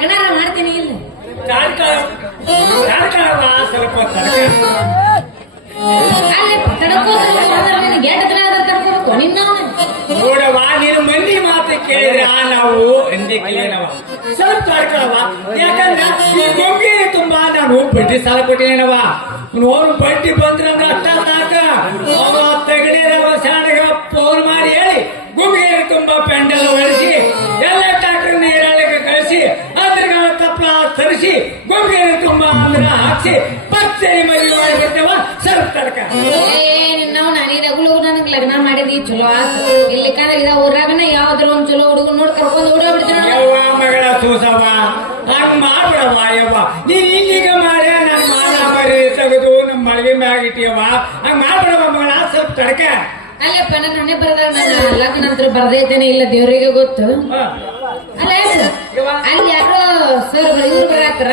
ಲಗ್ನಾರ ಮಾಡ್ತೀನಿ ಇಲ್ಲ ತಾಳ್ತಾಳ ತಾಳ್ತಾಳವ್ವ ಸ್ವಲ್ಪ ತಡ್ಕ ಅಲ್ಲಿ ತಡ್ಕೋದ್ರೆ ನಿನಗೆ ಎಂಟು ದಿನ ಆದ್ರೆ ತಡ್ಕೋಬೇಕು ನಿನ್ನ ನೋಡವ್ವ ನೀನು ಮಂದಿ ಮಾತು ಕೇಳಿದ್ರೆ ಆ ನಾವು ಎಂದೇ ಕೇಳಿನವ ಸ್ವಲ್ಪ ತಡ್ಕಳವ ಯಾಕಂದ್ರ ಈ ಗೊಂಬೆ ತುಂಬಾ ನಾನು ಬಡ್ಡಿ ಸಾಲ ಕೊಟ್ಟಿನೇನವ ನೋಡು ಹಾಕ್ಸಿ ಪತ್ತೆ ಮದುವೆ ಮಾಡಿ ತಡಕ ಸ್ವಲ್ಪ ತಡ್ಕ. ನಾವು ನಾನೇ ರಗುಲು ನನಗೆ ಲಗ್ನ ಮಾಡಿದಿ ಚಲೋ ಆತು. ಇಲ್ಲಿಕಂದ್ರೆ ಇದ ಊರಾಗನ ಯಾವ್ದ್ರ ಒಂದ್ ಚಲೋ ಹುಡುಗ ನೋಡ್ ಕರ್ಕೊಂಡು ಓಡೋ ಬಿಡ್ತೀನಿ ಯವ್ವ ಮಗಳ ಸೂಸವ ಹಂಗ್ ಮಾಡ್ಬಿಡವ್ವ ಯವ್ವ. ನೀನ್ ಹಿಂಗೀಗ ಮಾಡ್ಯ ನನ್ ಮಾನ ಬರಿ ತೆಗೆದು ನಮ್ ಮಳಿಗೆ ಮ್ಯಾಗ ಇಟ್ಟಿಯವ್ವ. ಹಂಗ್ ಮಾಡ್ಬಿಡವ್ವ ಮಗಳ ಸ್ವಲ್ಪ ತಡಕ. ಅಲ್ಲಪ್ಪ ನನ್ನ ಹಣೆ ಬರದಾಗ ನನ್ನ ಲಗ್ನ ನಂತರ ಬರ್ದೈತೇನೆ ಇಲ್ಲ ದೇವ್ರಿಗೆ ಗೊತ್ತು. ಅಲ್ಲ ಅಲ್ಲಿ ಯಾರೋ ಸರ್ ಇವ್ರು ಬರಾಕ್ತಾರ?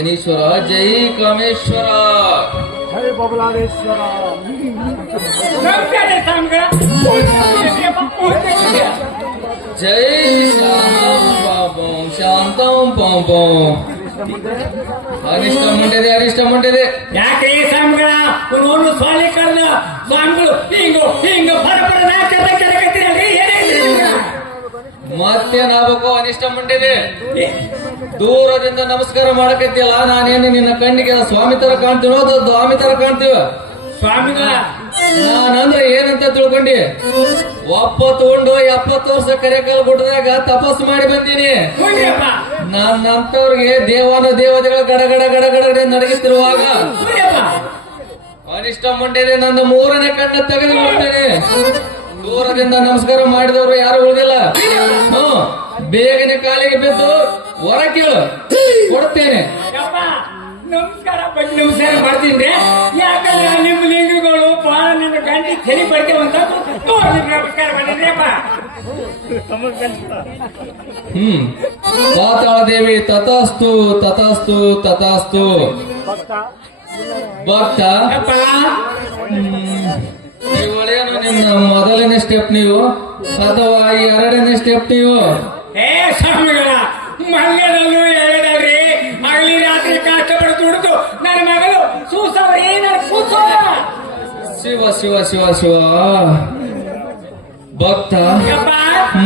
ಶನೀಶ್ವರ ಜೈ ಕಾಮೇಶ್ವರ ನಮಸ್ಕಾರ ಸ್ವಾಮಿಗಳ. ಯಪ್ಪ, ಕೂತ್ಕೊಳ್ಳಿ. ಜೈ ಶಾಂತಂ ಪಾಪಂ ಶಾಂತಂ ಪಾಪಂ ಅನಿಷ್ಟ ಮುಂಡಿದೆ ಅನಿಷ್ಟ ಮುಂಡಿದೆ ಯಾಕೆ ಈ ಸ್ವಾಮಿಗಳ ಒಂದು ಸ್ವಾಲಿ ಕರ್ದ ಸ್ವಾಮಿಗಳು ಹಿಂಗು ಹಿಂಗು ಪರ ಪರ ನಾಲ್ಕು ಕೆಳಗತ್ತೀರಲ್ರಿ ಏನಾಯ್ತು ನಿಮ್ಗೆ? ಮತ್ತೇನಾಗಬೇಕು ಅನಿಷ್ಟ ಮುಂಡಿದೆ ದೂರದಿಂದ ನಮಸ್ಕಾರ ಮಾಡಕತ್ತಿಯಲ್ಲ ನಾನೇನು ನಿನ್ನ ಕಣ್ಣಿಗೆ ಸ್ವಾಮಿ ತರ ಕಾಣ್ತೀವೋ ಅದು ದ್ವಾಮಿ ತರ ಕಾಣ್ತೀವ? ಸ್ವಾಮಿನ ನಾನಂದ್ರೆ ಏನಂತ ತಿಳ್ಕೊಂಡಿ? ಒಪ್ಪ ಉಂಡು ಎಪ್ಪತ್ತು ವರ್ಷ ಕರೆಕಾಲ ಗುಡ್ಡದಾಗ ತಪಸ್ಸು ಮಾಡಿ ಬಂದೀನಿ. ನನ್ನಂತವ್ರಿಗೆ ದೇವಾನ ದೇವತೆಗಳ ಗಡಗಡ ಗಡಗಡ ನಡಗುತ್ತಿರುವಾಗ ಅನಿಷ್ಟ ಮುಂಡೇನೆ ನನ್ನ ಮೂರನೇ ಕಣ್ಣ ತೆಗೆದುಕೊಂಡೇನೆ. ದೂರದಿಂದ ನಮಸ್ಕಾರ ಮಾಡಿದವರು ಯಾರು ಉಳಿದಿಲ್ಲ? ಬೇಗನೆ ಕಾಲಿಗೆ ಬಿದ್ದು ಹೊರ ಕೇಳು ಕೊಡ್ತೇನೆ ನಮಸ್ಕಾರ ಬಗ್ಗೆ ನಮಸ್ಕಾರ ಮಾಡ್ತೀನಿ ಯಾಕಂದ್ರೆ ನಿಮ್ಮ ಲಿಂಗಗಳು ಬಹಳ ನನ್ನ ಗಂಟೆ ಸರಿ ಬರ್ತೇವಂತ ನಮಸ್ಕಾರ ಹ್ಮ್. ಪಾತಾಳ ದೇವಿ ತಥಾಸ್ತು ತಥಾಸ್ತು ತಥಾಸ್ತು. ಭಕ್ತ. ನಿನ್ನ ಮೊದಲನೇ ಸ್ಟೆಪ್ ನೀವು. ಅಥವಾ ಎರಡನೇ ಸ್ಟೆಪ್ ನೀವು. ಏ ಸ್ವಾಮಿಗಳ ಮಲ್ಯದಲ್ಲೂ ಹೇಳಿದಲ್ರಿ ಹಗಲಿ ರಾತ್ರಿ ಕಷ್ಟಪಟ್ಟು ದುಡಿದು ನನ್ನ ಮಗಳು ಸೂಸವ್ರಿ ನನ್ನ ಕೂಸೋ ಶಿವ ಶಿವ ಶಿವ ಶಿವ. ಭಕ್ತ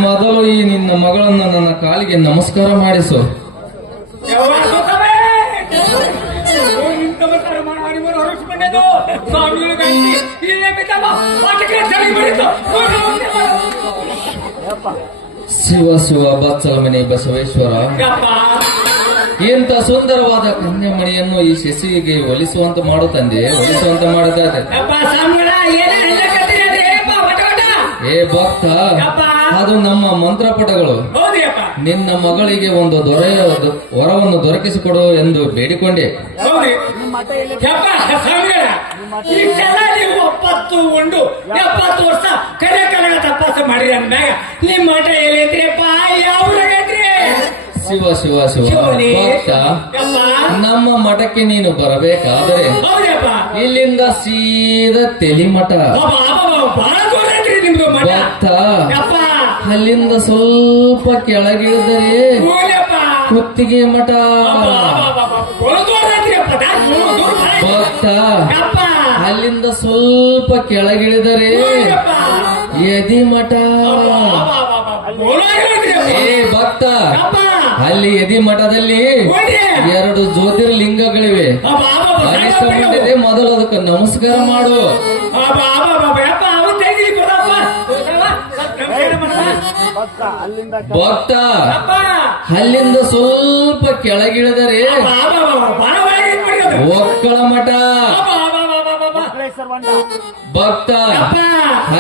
ಮೊದಲು ಈ ನಿನ್ನ ಮಗಳನ್ನು ನನ್ನ ಕಾಲಿಗೆ ನಮಸ್ಕಾರ ಮಾಡಿಸು. ಯವ್ವ ಶಿವ ಶಿವ ಬಚ್ಚಲಮಣಿ ಬಸವೇಶ್ವರ. ಇಂತ ಇಂಥ ಸುಂದರವಾದ ಕನ್ಯಾಮಣಿಯನ್ನು ಈ ಶಶಿಗೆ ಒಲಿಸುವಂತ ಮಾಡು ತಂದೆ ಒಲಿಸುವಂತ ಮಾಡುತ್ತದೆ ವಟ. ಏ ಭಕ್ತ ಅದು ನಮ್ಮ ಮಂತ್ರಪಟಗಳು. ನಿನ್ನ ಮಗಳಿಗೆ ಒಂದು ದೊರೆಯ ವರವನ್ನು ದೊರಕಿಸಿಕೊಡು ಎಂದು ಬೇಡಿಕೊಂಡೆ. ಇಷ್ಟೆಲ್ಲ ನೀವು ಒಪ್ಪತ್ತು ಉಂಡು ಎಪ್ಪತ್ತು ವರ್ಷ ಕರೆ ಕನ್ನಡ ತಪಾಸ ಮಾಡಿ ಅಂದಾಗ ನಿಮ್ಮ ಮಠ ಎಲ್ಲಿದ್ರೆ ಯಾವ ಶಿವ ಶಿವ ಶಿವ ಭಕ್ತ ನಮ್ಮ ಮಠಕ್ಕೆ ನೀನು ಬರಬೇಕಾದ್ರೆ ಇಲ್ಲಿಂದ ಸೀದಾ ತೆಲಿಮಠ. ಮಠ. ಭಕ್ತ ಅಲ್ಲಿಂದ ಸ್ವಲ್ಪ ಕೆಳಗಿಳಿದರೆ ಕುತ್ತಿಗೆ ಮಠ. ಅಲ್ಲಿಂದ ಸ್ವಲ್ಪ ಕೆಳಗಿಳಿದರೆ. ಎದಿ ಮಠ. ಏ ಭಕ್ತ! ಅಲ್ಲಿ ಎದಿ ಮಠದಲ್ಲಿ. ಎರಡು ಜ್ಯೋತಿರ್ಲಿಂಗಗಳಿವೆ. ಅನಿಷ್ಟ ಮುಂದಿದೆ ಮೊದಲು ಅದಕ್ಕೆ ನಮಸ್ಕಾರ ಮಾಡು. ಭಕ್ತ ಅಲ್ಲಿಂದ ಸ್ವಲ್ಪ ಕೆಳಗಿಳಿದರೆ ಒಕ್ಕಳ ಮಠ. ಭಕ್ತ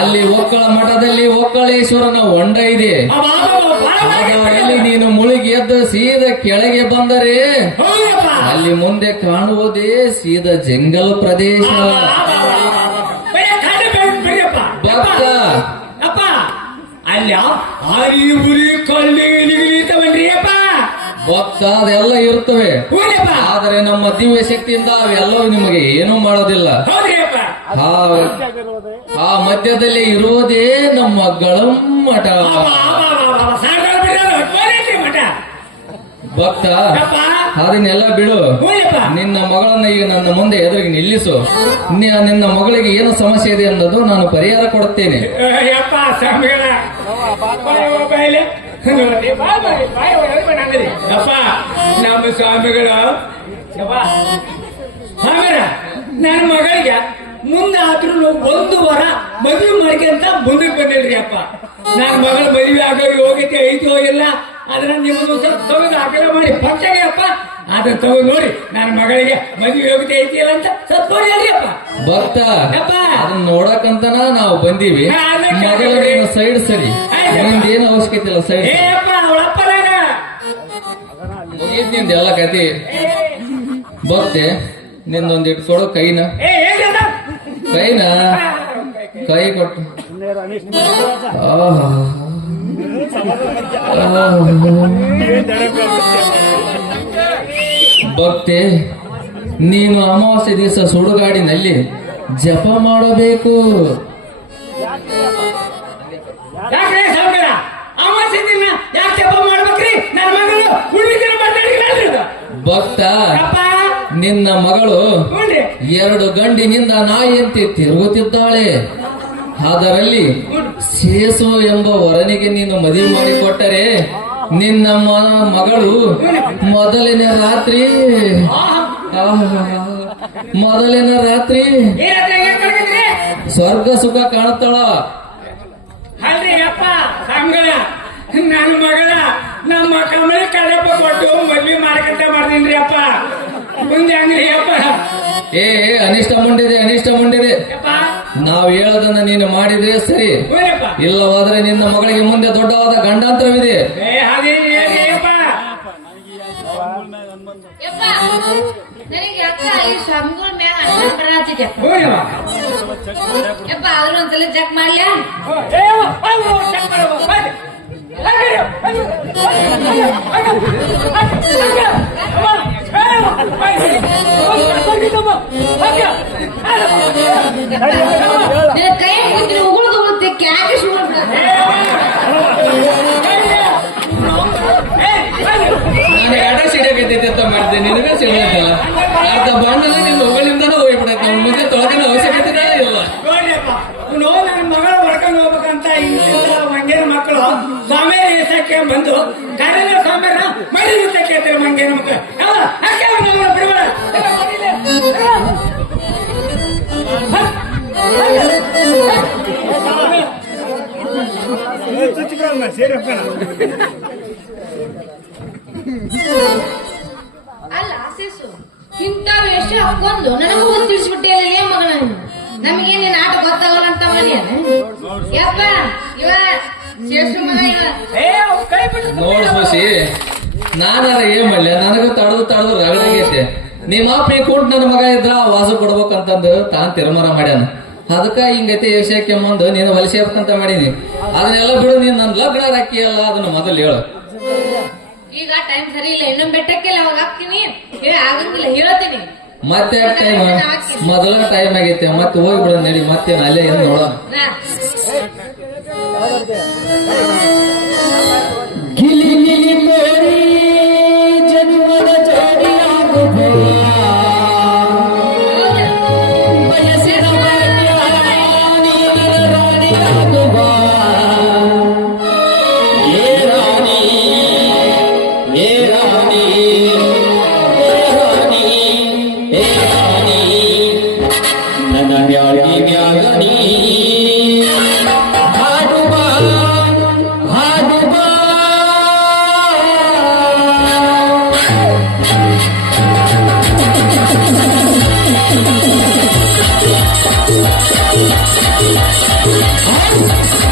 ಅಲ್ಲಿ ಒಕ್ಕಳ ಮಠದಲ್ಲಿ ಒಕ್ಕಳೇಶ್ವರನ ಹೊಂಡ ಇದೆ ಅಲ್ಲಿ ಅದರಲ್ಲಿ. ನೀನು ಮುಳುಗಿ ಎದ್ದು ಸೀದ ಕೆಳಗೆ ಬಂದರೆ. ಅಲ್ಲಿ ಮುಂದೆ ಕಾಣುವುದೇ ಸೀದ ಜಂಗಲ್ ಪ್ರದೇಶ. ಭಕ್ತ ಅಲ್ಲಿ ಕಲ್ಲಿ ಭಕ್ತ ಅದೆಲ್ಲ ಇರ್ತವೆ ಆದರೆ ನಮ್ಮ ದಿವ್ಯ ಶಕ್ತಿಯಿಂದ ಅವೆಲ್ಲವೂ ನಿಮಗೆ ಏನೂ ಮಾಡೋದಿಲ್ಲ ಆ ಮಧ್ಯದಲ್ಲಿ ಇರುವುದೇ ನಮ್ಮ ಮಠ? ಭಕ್ತ ಅದನ್ನೆಲ್ಲ ಬಿಡು ನಿನ್ನ ಮಗಳನ್ನ ಈಗ ನನ್ನ ಮುಂದೆ ಎದುರಿಗೆ ನಿಲ್ಲಿಸು ನಿನ್ನ ಮಗಳಿಗೆ ಏನು ಸಮಸ್ಯೆ ಇದೆ ಅನ್ನೋದು ನಾನು ಪರಿಹಾರ ಕೊಡುತ್ತೇನೆ ನಮ್ಮ ಸ್ವಾಮಿಗಳು ಸ್ವಾಮಿರ ನನ್ನ ಮಗಳಿಗೆ ಮುಂದಾದ್ರೂ ಒಂದು ವಾರ ಮದುವೆ ಮಾಡ್ಕೊಂತ ಮುಂದಕ್ಕೆ ಬಂದಿಲ್ರಿ ಅಪ್ಪ. ನನ್ನ ಮಗಳ ಮದುವೆ ಆಗೋ ಯೋಗ್ಯತೆ ಐತೋ ಇಲ್ಲ ಅದನ್ನ ನಿಮ್ಮದು ಸ್ವಲ್ಪ ತಗೊಂಡು ಆಗ್ರಹ ಮಾಡಿ ಪಕ್ಷಗೆ ಅಪ್ಪ. ಅದನ್ನ ತಗೊಂಡು ನೋಡಿ ನನ್ನ ಮಗಳಿಗೆ ಮದುವೆ ಯೋಗ್ಯತೆ ಐತಿಲ್ಲ ಅಂತ ಸ್ವಲ್ಪ ನೋಡಿ ಅಪ್ಪ. ಭಕ್ತ ಅಪ್ಪ. ಅದನ್ನ ನೋಡಕಂತನ ನಾವು ಬಂದೀವಿ. ಮಗಳ ಸೈಡ್ ಸರಿ? ಏನು ಅವಶ್ಯಕತೆ ಇಲ್ಲ ಸೈಡ್ ಅವಳಪ್ಪ ನಿಂದ ಎಲ್ಲ ಕತೆ ಭಕ್ತೆ ನಿಂದೊಂದಿಟ್ಟು ಕೊಡು ಕೈನ. ಕೈನ ಕೈ ಕೊಟ್ಟು. ಬರ್ತೆ. ಭಕ್ತೆ ನೀನು ಅಮಾವಾಸ್ಯೆ ದಿವಸ ಸುಡುಗಾಡಿನಲ್ಲಿ ಜಪ ಮಾಡಬೇಕು. ಭಕ್ತ ನಿನ್ನ ಮಗಳು ಎರಡು ಗಂಡಿನಿಂದ ನಾಯಿಯಂತೆ ತಿರುಗುತ್ತಿದ್ದಾಳೆ. ಅದರಲ್ಲಿ ಸೇಸು ಎಂಬ ವರನಿಗೆ ನೀನು ಮದುವೆ ಮಾಡಿಕೊಟ್ಟರೆ ನಿನ್ನ ಮಗಳು ಮೊದಲಿನ ರಾತ್ರಿ ಮೊದಲಿನ ರಾತ್ರಿ ಸ್ವರ್ಗ ಸುಖ ಕಾಣುತ್ತಾಳ ನನ್ನ ಮಗಳ ನಮ್ಮ ಕಮಲ ಕಡಪ ಕೊಟ್ಟು ಮದ್ವೆ ಮಾಡ್ಕಂತ ಮಾಡ್ತೀನಿ ಅಪ್ಪ. ಮುಂದೆ ಏ ಏ, ಅನಿಷ್ಟ ಮುಂಡಿದೆ ಅನಿಷ್ಟ ಮುಂಡಿದೆ ನಾವ್ ನಾವು ಹೇಳೋದನ್ನ ನೀನು ಮಾಡಿದ್ರೆ ಸರಿ ಇಲ್ಲವಾದ್ರೆ ನಿನ್ನ ಮಗಳಿಗೆ ಮುಂದೆ ದೊಡ್ಡವಾದ ಗಂಡಾಂತರವಿದೆ ಚೆಕ್ ಮಾಡ್ಲ್ಯಾ ನಿನ್ನ ಕೈ ಮುಗಿದ್ರೆ ಉಗುಳ್ದು ಅಂತ ನಿನ್ನ ಉಗಳಿಂದನೂ ಹೋಗ್ಬಿಡೈತೆ ಅವ್ನ ಮುಂದೆ ತೊಳೆದಿನ ಅವಶ್ಯಕತೆ ಇಲ್ಲ. ನನ್ನ ಮಗಳ ಹೊಡ್ಕೊಂಡು ಹೋಗ್ಬೇಕಂತ ಮಂಗೇನ ಮಕ್ಕಳು. ಸ್ವಾಮಿ ಏಸಕ್ಕೆ ಬಂದು ಕರೆದ ಸ್ವಾಮಿನ ಮರಿ ಕೇಳ್ತಾರೆ ಮಂಗೇನ ಮಕ್ಕಳು. ಅಲ್ಲ ಸೇಸು ಇಂಥ ವೇಷ ಹಾಕೊಂಡು ನನಗೂ ಒಂದು ತಿಳಿಸ್ಬಿಟ್ಟಿಲ್ಲ ಏನ್ ಮಗಳ? ನಮಗೇನ್ ಆಟ ಗೊತ್ತಾಗಲ್ಲ ಅಂತ ಮನೆಯಲ್ಲ ಯಪ್ಪ ಇವ ಸೇಸು ಮಗ ನೋಡ್ ನಾನಾರ ಏನ್ ಮಾಡ್ಲಿ? ನನಗ ತಡದು ತಡದು ರಗಡಾಗೈತೆ ನಿಮ್ಮ ಅಪ್ಪ ಈ ಕುಂಟ್ ನನ್ನ ಮಗ ಇದ್ರ ವಾಸ ಕೊಡ್ಬೇಕಂತಂದು ತಾನ್ ತೀರ್ಮಾನ ಮಾಡ್ಯಾನ. ಅದಕ್ಕ ಹಿಂಗತಿ ವಿಷಯಕ್ಕೆ ಮುಂದೆ ನೀನು ಹೊಲಿಸಬೇಕಂತ ಮಾಡೀನಿ. ಅದನ್ನೆಲ್ಲ ಬಿಡು ನೀನ್ ನನ್ ಲಗ್ನ ರಾಕಿ ಅಲ್ಲ ಅದನ್ನ ಮೊದಲು ಹೇಳು. ಈಗ ಟೈಮ್ ಸರಿ ಇಲ್ಲ ಇನ್ನೊಂದ್ ಬೆಟ್ಟಕ್ಕೆಲ್ಲ ಅವಾಗ ಹಾಕ್ತೀನಿ. ಆಗಂಗಿಲ್ಲ ಹೇಳ್ತೀನಿ ಮತ್ತೆ ಟೈಮ್ ಮೊದಲ ಟೈಮ್ ಆಗೈತೆ ಮತ್ತೆ ಹೋಗ್ಬಿಡ ನಡಿ ಮತ್ತೆ ಅಲ್ಲೇ ಏನು ನೋಡೋಣ ಗಿಲಿ ಗಿಲಿ ಗಿಲಿ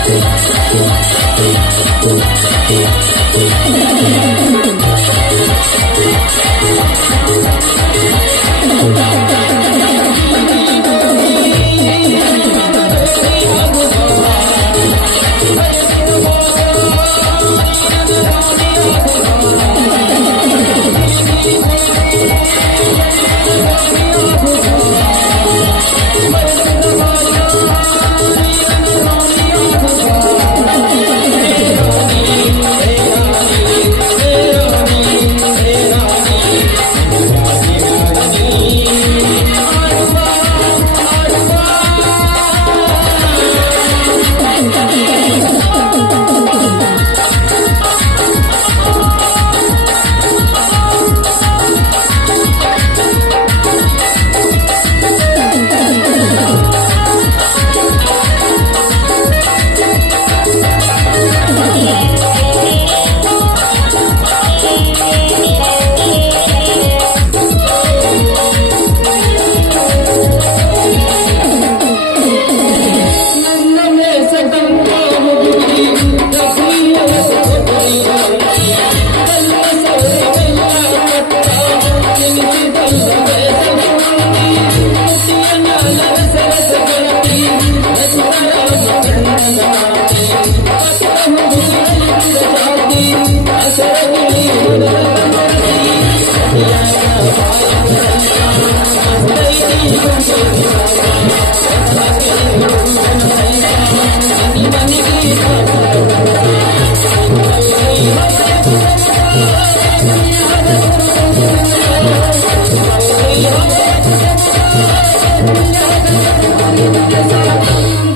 ದಿವಸ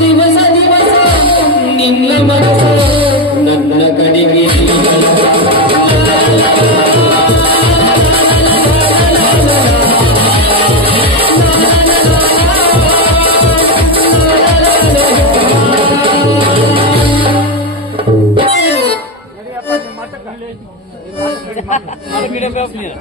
ದಿವಸ ನಿನ್ನ আর ভিডিওগ্রাফ নিয়ে